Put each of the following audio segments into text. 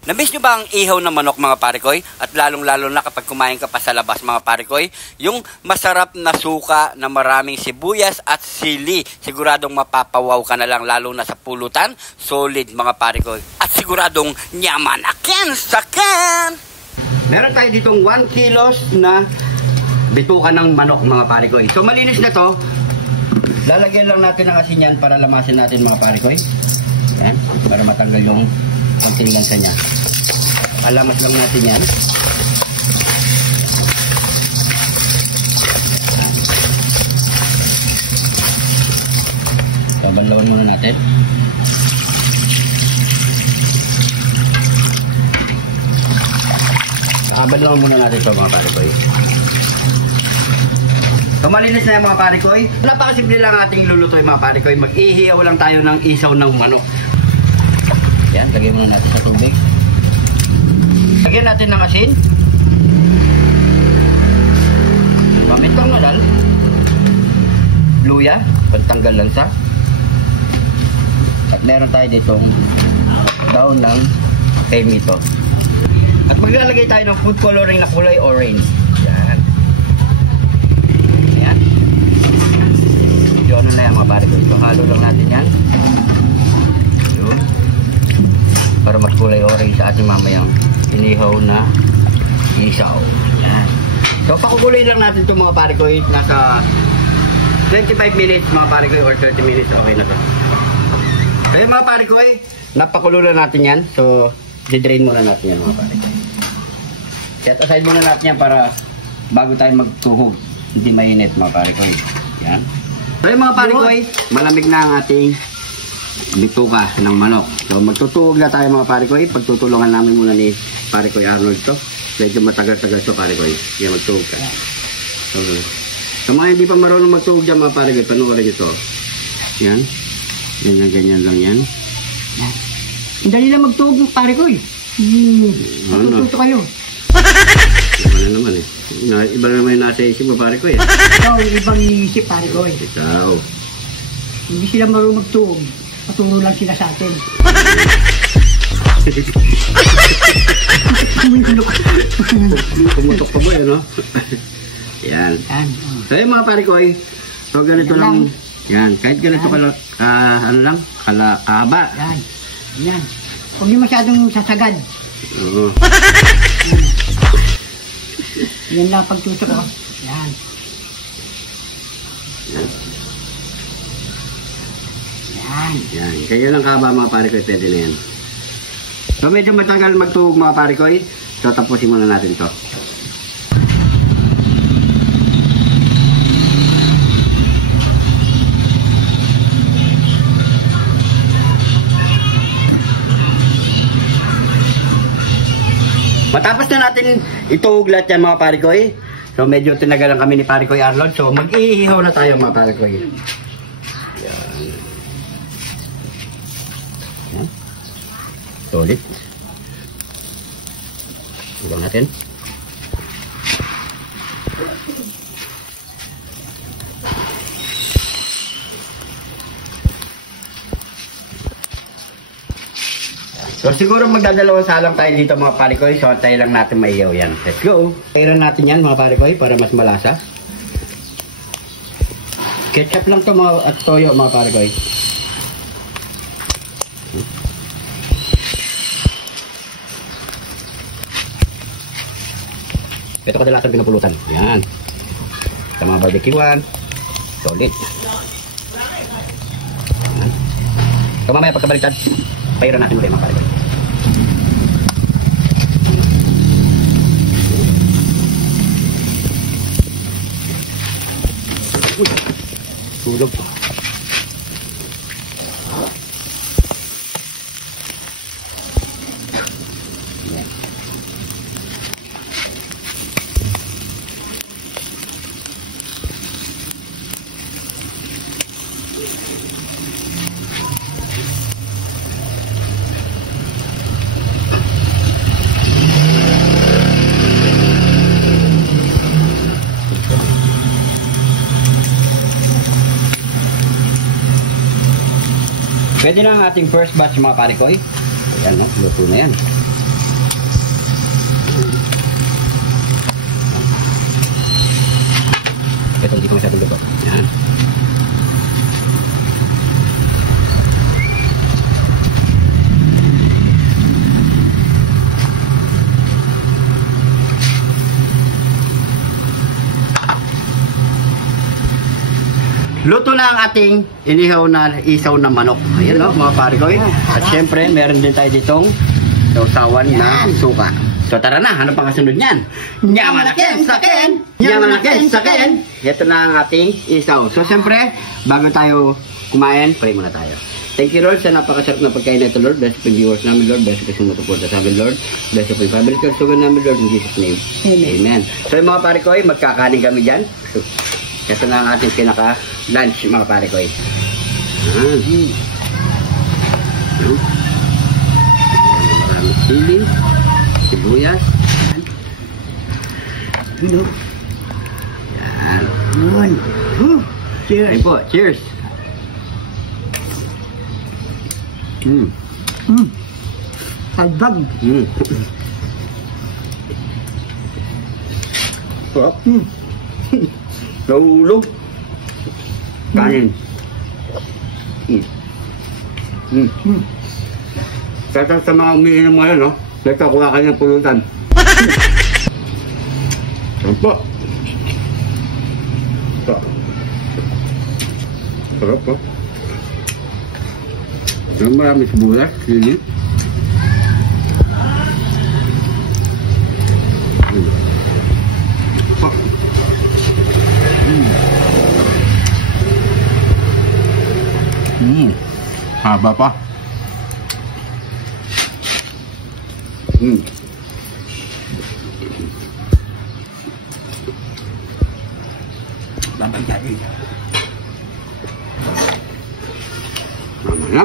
Namiss nyo ba ang ihaw na manok mga parikoy? At lalong-lalo na kapag kumain ka pa sa labas mga parikoy, yung masarap na suka na maraming sibuyas at sili. Siguradong mapapawaw ka na lang lalo na sa pulutan. Solid mga parikoy. At siguradong nyaman akin sakin! Meron tayo ditong 1 kilos na bituka ng manok mga parikoy. So malinis na to. Lalagyan lang natin ng asin yan para lamasin natin mga parikoy. Yan, para matanggal yung konting lansa niya. Alamas lang natin yan. So, banlawan muna natin. Banlawan muna natin ito mga parikoy. So, malinis na yung mga parikoy. Napakasimple lang ating lulutuin mga parikoy. Mag-ihiyaw lang tayo ng isaw ng manok. Yan, lagyan muna natin sa tubig. Lagyan natin ng asin. Pamintang ngalal. Luya, pantanggal lansa. At meron tayo ditong daon ng pimento. At maglalagay tayo ng food coloring na kulay orange. Yan. Yan. Yung ano na yan mga parikoy. So halo lang natin yan. Yun. Para mas kulay orange sa ating mamayang inihaw na isaw. Yan. So pakukulay lang natin itong mga parikoy. Nasa 25 minutes mga parikoy or 30 minutes. Okay na to. Kaya mga parikoy, napakulo na natin yan. So didrain muna natin yan mga parikoy. Set aside muna natin yan para bago tayo magtuhog. Hindi mainit mga parikoy. Yan. Kaya mga parikoy, malamig na ang ating bituka ng manok. So magtutuog na tayo mga parikoy. Pagtutulungan namin muna ni Parikoy Arnold to. Medyo matagal-tagal to parikoy. Yan, magtuog ka. So, sa mga hindi pa marunong magtuog dyan mga parikoy, panoorin nyo to. Yan. Ganyan lang yan. Ang dali lang magtuog ng parikoy. Matututo kayo. Ano naman eh. Iba naman yung nasa isip mo parikoy. Ikaw, ibang iisip parikoy. Ikaw. Hindi sila marunong magtuog. Paturo lang sila sa atin. Pumutok pa ba yun, no? Yan. So yung mga parikoy, so ganito lang. Yan, kahit ganito kahaba. Yan. Yan. Huwag niyo masyadong sasagad. Oo. Yan lang pagtutok ko. Yan. Yan. Yan. Kaya lang kahaba mga parikoy, pwede na yan. So medyo matagal magtuhog mga parikoy. So tapusin muna natin to. Matapos na natin ituhog lahat yan mga parikoy. So medyo tinagalan kami ni Parikoy Arnold. So mag-iihaw na tayo mga parikoy. Yan. Yan. Solid. Ilang natin. So siguro magdadalawang salang tayo dito mga parikoy. So tayo lang natin maiyaw yan. Let's go. Kailan natin yan mga parikoy para mas malasa. Ketchup lang to mga at toyo mga parikoy. Ito kadalasan pinupulutan. Yan. Sa mga barbecuean. Solid. Yan. So mamaya pagkabaliktad, pairan natin ulit mga parikoy. Tulog. Pwede na ang ating first batch mga parikoy. Ayan, no? Luto na yan. Ito, hindi ko masyadong luto. Yan. Luto na ang ating inihaw na isaw na manok. Ayan no, mga pare ko. At syempre, meron din tayo ditong sausawan na suka. So tara na, ano pang kasunod niyan? Nyamanakin sakin! Nyamanakin sakin! Ito na ang ating isaw. So syempre, bago tayo kumain, pray muna tayo. Thank you Lord sa napakasarap na pagkain na ito Lord. Bless po yung viewers namin Lord. Bless po yung sumusuporta sa amin Lord. Bless po yung family kagsugan namin Lord. In Jesus name. Amen. So yung mga pare ko, magkakanin kami dyan. So, ito na ang ating pinaka-lunch mga pare ko. Maraming sili, sibuyas. Yan. Yan. Cheers. Ayun po, cheers. Salbag. Sarap. Nahulog. Kanin. Kaya sa mga umiinom mo yan, no? Nagkakuha ka ng pulutan. Yan po. Sarap po. Yan marami sibuyas, sili. Haba pa. Babay tayo. Tama na.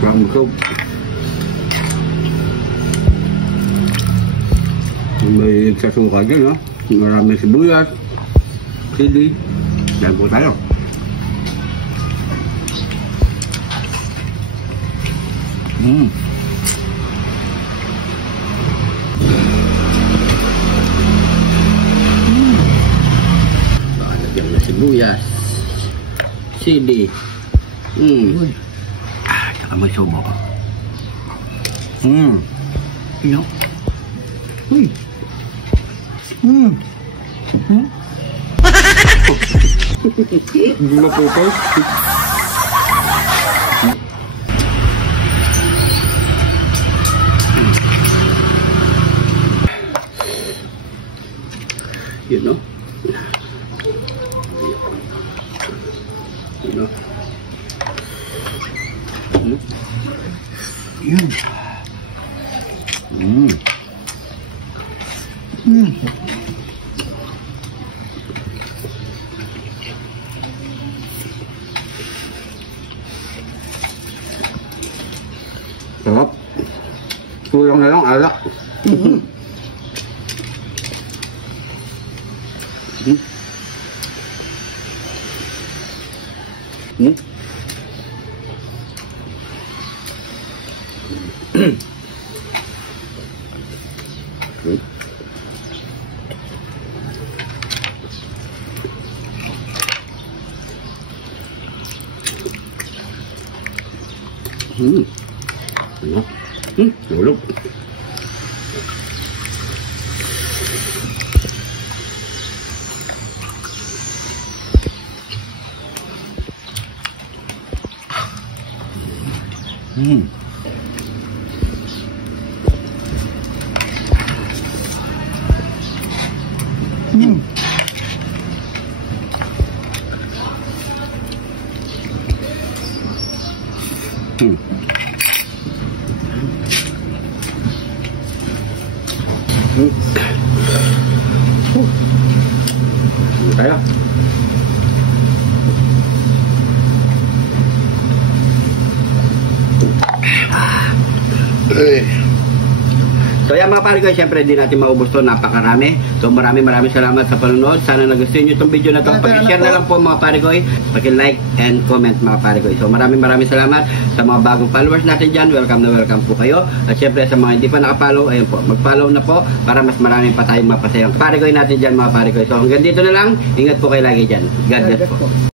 Ramsog. May sasuka dyan, no? Maraming sibuyas, sili. Yan po tayo. Lagyan na sibuyas, sili. Saka may sumo. Yo. Hindi mapupay. You know? You know? Sarap. Kulang na lang alak. Nulog. Tayo. So yan mga pare ko, syempre hindi natin maubos to, napakarami. So maraming salamat sa panonood. Sana nagustuhan nyo itong video na to. Pag-share na lang po mga pare ko, pag-like and comment mga pare ko. So maraming salamat sa mga bagong followers natin dyan. Welcome na welcome po kayo. At syempre sa mga hindi pa nakapollow, ayun po, mag-follow na po para mas marami pa tayong mapasayang pare ko natin dyan mga pare ko. So hanggang dito na lang, ingat po kayo lagi dyan. God bless po.